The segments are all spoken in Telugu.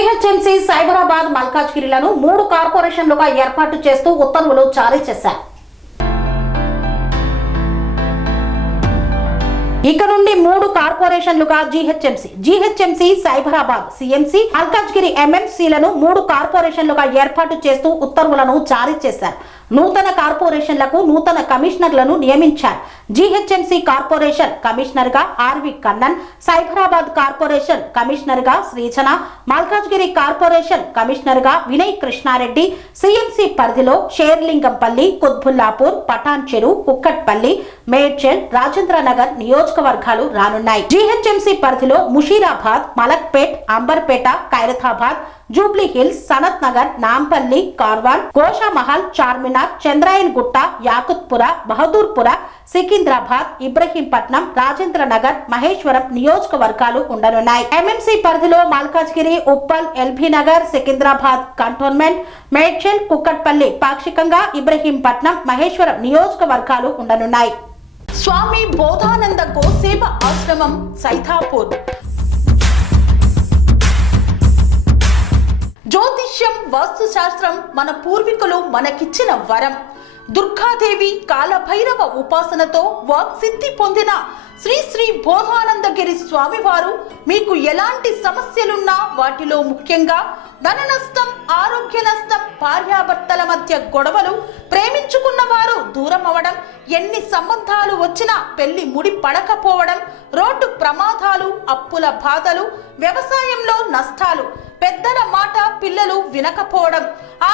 జీహెచ్ఎంసీ సైబరాబాద్ మల్కాజ్గిరిలను 3 కార్పొరేషన్లుగా ఏర్పాటు చేస్తూ ఉత్తర్వులు జారీ చేశారు. ఇక నుండి 3 కార్పొరేషన్లుగా జీహెచ్ఎంసీ సైబరాబాద్ సిఎంసి మల్కాజ్గిరి ఎంఎంసీలను 3 కార్పొరేషన్లుగా ఏర్పాటు చేస్తూ ఉత్తర్వులను జారీ చేశారు. నూతన కార్పొరేషన్లకు నూతన కమిషనర్లను నియమించారు. జీహెచ్ఎంసీ కార్పొరేషన్ కమిషనర్ గా R V Kannan, Cyberabad corporation commissioner గా శ్రీజన, మల్కాజ్గిరి కార్పొరేషన్ కమిషనర్ గా వినయ్ కృష్ణారెడ్డి, సిఎంసి పరిధిలో షేర్లింగంపల్లి, కుత్బుల్లాపూర్, పటాన్ చెరు, కుక్కట్పల్లి, మేడ్చల్, రాజేంద్రనగర్ నియోజకవర్గాలు రానున్నాయి. జీహెచ్ఎంసీ పరిధిలో ముషీరాబాద్, మలక్పేట్, అంబర్పేట, ఖైరతాబాద్, జూబ్లీ హిల్స్, సనత్ నగర్, నాంపల్లి, కార్వాన్, గోషామహల్, చార్మినార్, చంద్రాయన్ గుట్ట, యాకుత్పుర, బహదూర్పుర, సికింద్రాబాద్, ఇబ్రహీంపట్నం, రాజేంద్రనగర్, మహేశ్వరం నియోజకవర్గాలు ఉండనున్నాయి. ఎంఎంసీ పరిధిలో మల్కాజ్గిరి, ఉప్పల్, ఎల్బీ నగర్, సికింద్రాబాద్ కంటోన్మెంట్, మేడ్చల్, కుక్కట్పల్లి పాక్షికంగా, ఇబ్రహీంపట్నం, మహేశ్వరం నియోజకవర్గాలు ఉండనున్నాయి. స్వామి బోధానంద గోసేవ ఆశ్రమం సైథాపూర్. జ్యోతిష్యం, వాస్తుశాస్త్రం మన పూర్వీకులు మనకిచ్చిన వరం. దుర్గాదేవి, కాలభైరవ ఉపాసనతో వాక్సిద్ధి పొందిన శ్రీ శ్రీ బోధానందగిరి స్వామివారు మీకు ఎలాంటి సమస్యలున్నా, వాటిలో ముఖ్యంగా ధన నష్టం, ఆరోగ్య నష్టం, భార్యాభర్తల మధ్య గొడవలు, ప్రేమించుకున్న వారు దూరం అవడం, ఎన్ని సంబంధాలు వచ్చినా పెళ్లి ముడి పడకపోవడం, రోడ్డు ప్రమాదాలు, అప్పుల బాధలు, వ్యవసాయంలో నష్టాలు, పెద్దల మాట పిల్లలు వినకపోవడం,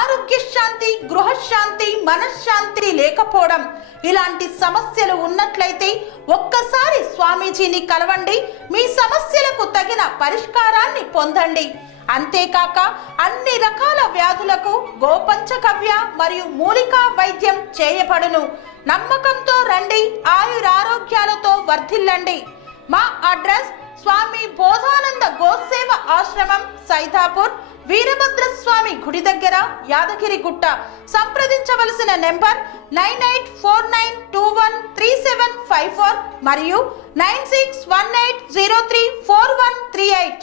ఆరోగ్య శాంతి, గృహశాంతి, మనశ్శాంతి లేకపోవడం, ఇలాంటి సమస్యలు ఉన్నట్లయితే ఒక్కసారి స్వామీజీని కలవండి. మీ సమస్యలకు తగిన పరిష్కారాన్ని పొందండి. అంతేకాక అన్ని రకాల వ్యాధులకు గోపంచకవ్య మరియు మూలికా వైద్యం చేయబడును. నమ్మకంతో రండి, ఆయురారోగ్యాలతో వర్ధిల్లండి. మా అడ్రస్ స్వామి బోధానంద గోసేవ ఆశ్రమం, సైథాపూర్, వీరభద్రస్వామి గుడి దగ్గర, యాదగిరిగుట్ట. సంప్రదించవలసిన నెంబర్ 9849213754 మరియు 9618034138.